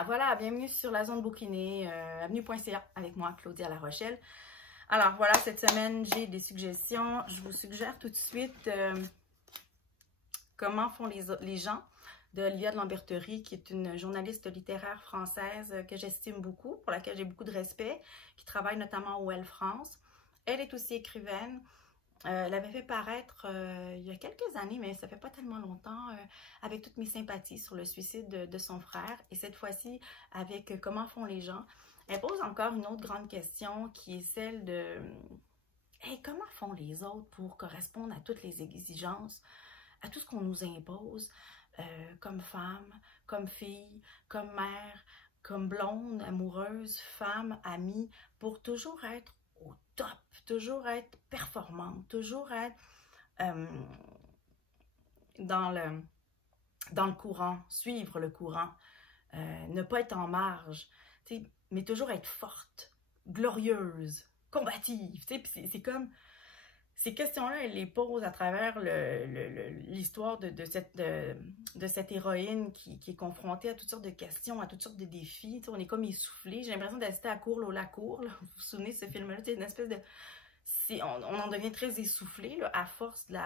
Ah, voilà, bienvenue sur la zone bouquinée, avenue.ca avec moi, Claudia La Rochelle. Alors voilà, cette semaine, j'ai des suggestions. Je vous suggère tout de suite Comment font les gens de Olivia de Lamberterie, qui est une journaliste littéraire française que j'estime beaucoup, pour laquelle j'ai beaucoup de respect, qui travaille notamment au Elle France. Elle est aussi écrivaine. Elle avait fait paraître il y a quelques années, mais ça fait pas tellement longtemps, avec toutes mes sympathies sur le suicide de son frère. Et cette fois-ci, avec Comment font les gens. Elle pose encore une autre grande question qui est celle de hey, comment font les autres pour correspondre à toutes les exigences, à tout ce qu'on nous impose, comme femme, comme fille, comme mère, comme blonde, amoureuse, femme, amie, pour toujours être au top, toujours être performante, toujours être dans le courant, suivre le courant, ne pas être en marge, mais toujours être forte, glorieuse, combative. C'est comme ces questions-là, elle les pose à travers l'histoire de cette héroïne qui est confrontée à toutes sortes de questions, à toutes sortes de défis. On est comme essoufflé. J'ai l'impression d'assister à Cours au Lacour. Vous vous souvenez de ce film-là? C'est une espèce de... On en devient très essoufflé là, à force de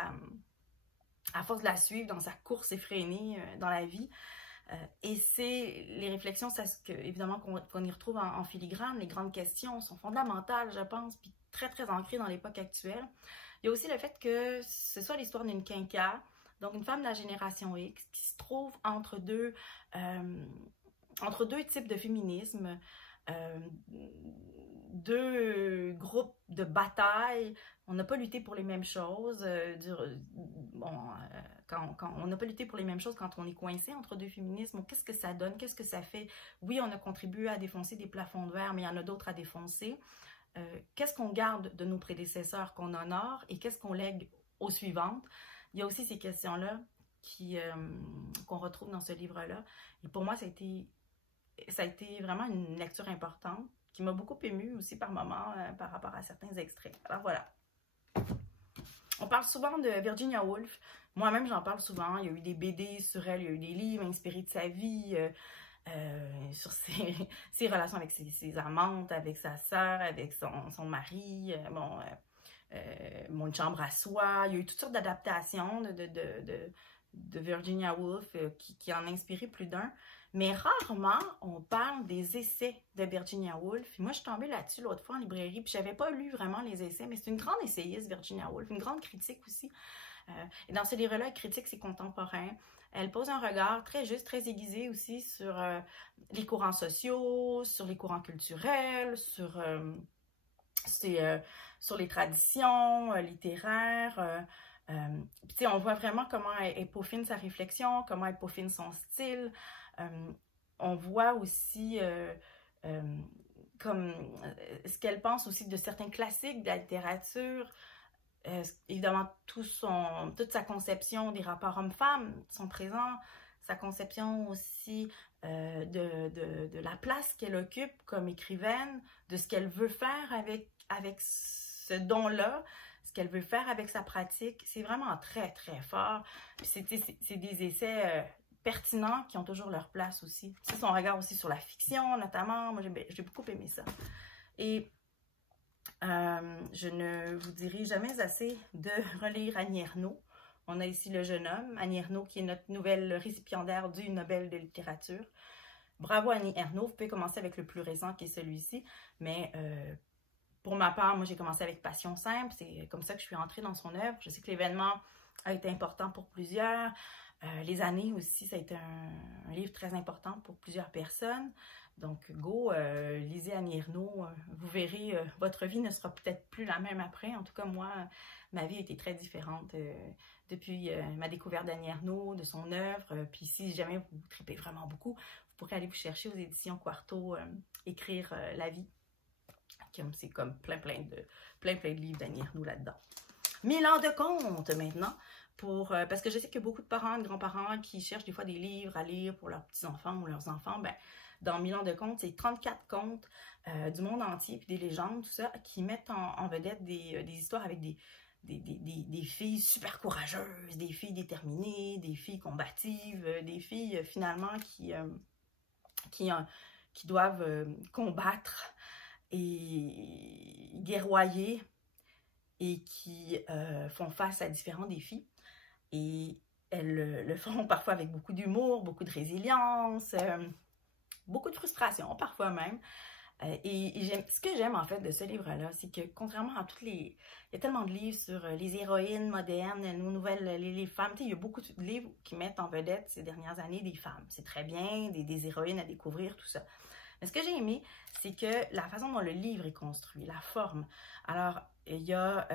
la suivre dans sa course effrénée dans la vie. Et c'est les réflexions, évidemment, qu'on y retrouve en filigrane. Les grandes questions sont fondamentales, je pense, puis très, très ancrées dans l'époque actuelle. Il y a aussi le fait que ce soit l'histoire d'une quinca, donc une femme de la génération X, qui se trouve entre deux types de féminisme, deux groupes de bataille. On n'a pas lutté pour les mêmes choses. On n'a pas lutté pour les mêmes choses quand on est coincé entre deux féminismes. Qu'est-ce que ça donne? Qu'est-ce que ça fait? Oui, on a contribué à défoncer des plafonds de verre, mais il y en a d'autres à défoncer. Qu'est-ce qu'on garde de nos prédécesseurs qu'on honore et qu'est-ce qu'on lègue aux suivantes? Il y a aussi ces questions-là qu'on retrouve dans ce livre-là. Et pour moi, ça a été vraiment une lecture importante qui m'a beaucoup émue aussi par moments par rapport à certains extraits. Alors voilà. On parle souvent de Virginia Woolf. Moi-même, j'en parle souvent. Il y a eu des BD sur elle, il y a eu des livres inspirés de sa vie, sur ses relations avec ses amantes, avec sa sœur, avec son mari, Une chambre à soi. Il y a eu toutes sortes d'adaptations de Virginia Woolf qui en a inspiré plus d'un. Mais rarement, on parle des essais de Virginia Woolf. Moi, je suis tombée là-dessus l'autre fois en librairie, puis je n'avais pas lu vraiment les essais, mais c'est une grande essayiste, Virginia Woolf, une grande critique aussi. Et dans ce livre-là, elle critique ses contemporains. Elle pose un regard très juste, très aiguisé aussi sur les courants sociaux, sur les courants culturels, sur les traditions littéraires. On voit vraiment comment elle peaufine sa réflexion, comment elle peaufine son style. On voit aussi ce qu'elle pense aussi de certains classiques de la littérature. Évidemment, toute sa conception des rapports hommes-femmes sont présents, sa conception aussi de la place qu'elle occupe comme écrivaine, de ce qu'elle veut faire avec ce don-là, ce qu'elle veut faire avec sa pratique. C'est vraiment très, très fort. C'est des essais pertinents qui ont toujours leur place aussi. C'est son regard aussi sur la fiction, notamment. Moi, j'ai beaucoup aimé ça. Et je ne vous dirai jamais assez de relire Annie Ernaux. On a ici Le jeune homme, Annie Ernaux, qui est notre nouvelle récipiendaire du Nobel de littérature. Bravo Annie Ernaux, vous pouvez commencer avec le plus récent qui est celui-ci, mais pour ma part, moi j'ai commencé avec Passion simple, c'est comme ça que je suis entrée dans son œuvre. Je sais que l'événement a été important pour plusieurs. Les années aussi, ça a été un livre très important pour plusieurs personnes. Donc, lisez Annie Ernaux, vous verrez, votre vie ne sera peut-être plus la même après. En tout cas, moi, ma vie a été très différente depuis ma découverte d'Annie Ernaux, de son œuvre. Puis si jamais vous tripez vraiment beaucoup, vous pourrez aller vous chercher aux éditions Quarto, Écrire la vie. C'est comme plein de livres d'Annie Ernaux là-dedans. 1000 ans de contes maintenant. Parce que je sais qu'il y a beaucoup de parents, de grands-parents qui cherchent des fois des livres à lire pour leurs petits-enfants ou leurs enfants. Dans 1000 ans de contes, c'est 34 contes du monde entier, puis des légendes, tout ça, qui mettent en vedette des histoires avec des filles super courageuses, des filles déterminées, des filles combatives, des filles finalement qui qui doivent combattre et guerroyer et qui font face à différents défis. Et elles le font parfois avec beaucoup d'humour, beaucoup de résilience, beaucoup de frustration parfois même. Ce que j'aime en fait de ce livre-là, c'est que contrairement à il y a tellement de livres sur les héroïnes modernes, nos nouvelles, les femmes, tu sais, il y a beaucoup de livres qui mettent en vedette ces dernières années des femmes. C'est très bien, des héroïnes à découvrir, tout ça. Mais ce que j'ai aimé, c'est que la façon dont le livre est construit, la forme. Alors, il y a,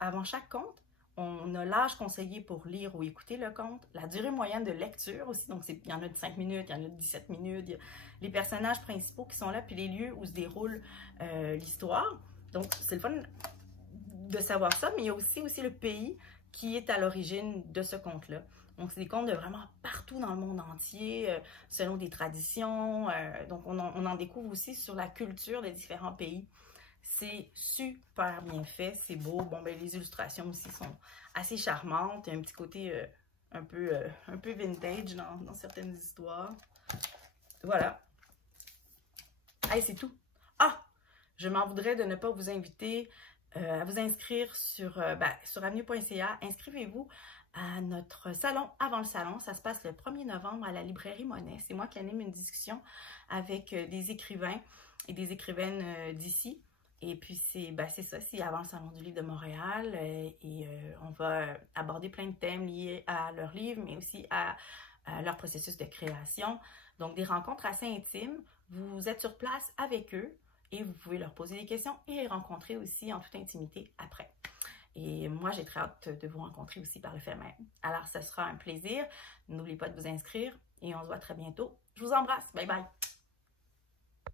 avant chaque conte, on a l'âge conseillé pour lire ou écouter le conte, la durée moyenne de lecture aussi, donc il y en a de 5 minutes, il y en a de 17 minutes, il y a les personnages principaux qui sont là, puis les lieux où se déroule l'histoire. Donc, c'est le fun de savoir ça, mais il y a aussi le pays qui est à l'origine de ce conte-là. Donc, c'est des contes de vraiment partout dans le monde entier, selon des traditions. Donc, on en découvre aussi sur la culture des différents pays. C'est super bien fait, c'est beau. Bon, ben les illustrations aussi sont assez charmantes. Il y a un petit côté un peu vintage dans certaines histoires. Voilà. Hey, c'est tout. Ah! Je m'en voudrais de ne pas vous inviter à vous inscrire sur avenue.ca. Inscrivez-vous à notre salon avant le salon. Ça se passe le 1er novembre à la librairie Monet. C'est moi qui anime une discussion avec des écrivains et des écrivaines d'ici. Et puis, c'est ça, c'est avant le Salon du livre de Montréal. On va aborder plein de thèmes liés à leurs livres, mais aussi à leur processus de création. Donc, des rencontres assez intimes. Vous êtes sur place avec eux et vous pouvez leur poser des questions et les rencontrer aussi en toute intimité après. Et moi, j'ai très hâte de vous rencontrer aussi par le fait même. Alors, ce sera un plaisir. N'oubliez pas de vous inscrire et on se voit très bientôt. Je vous embrasse. Bye bye!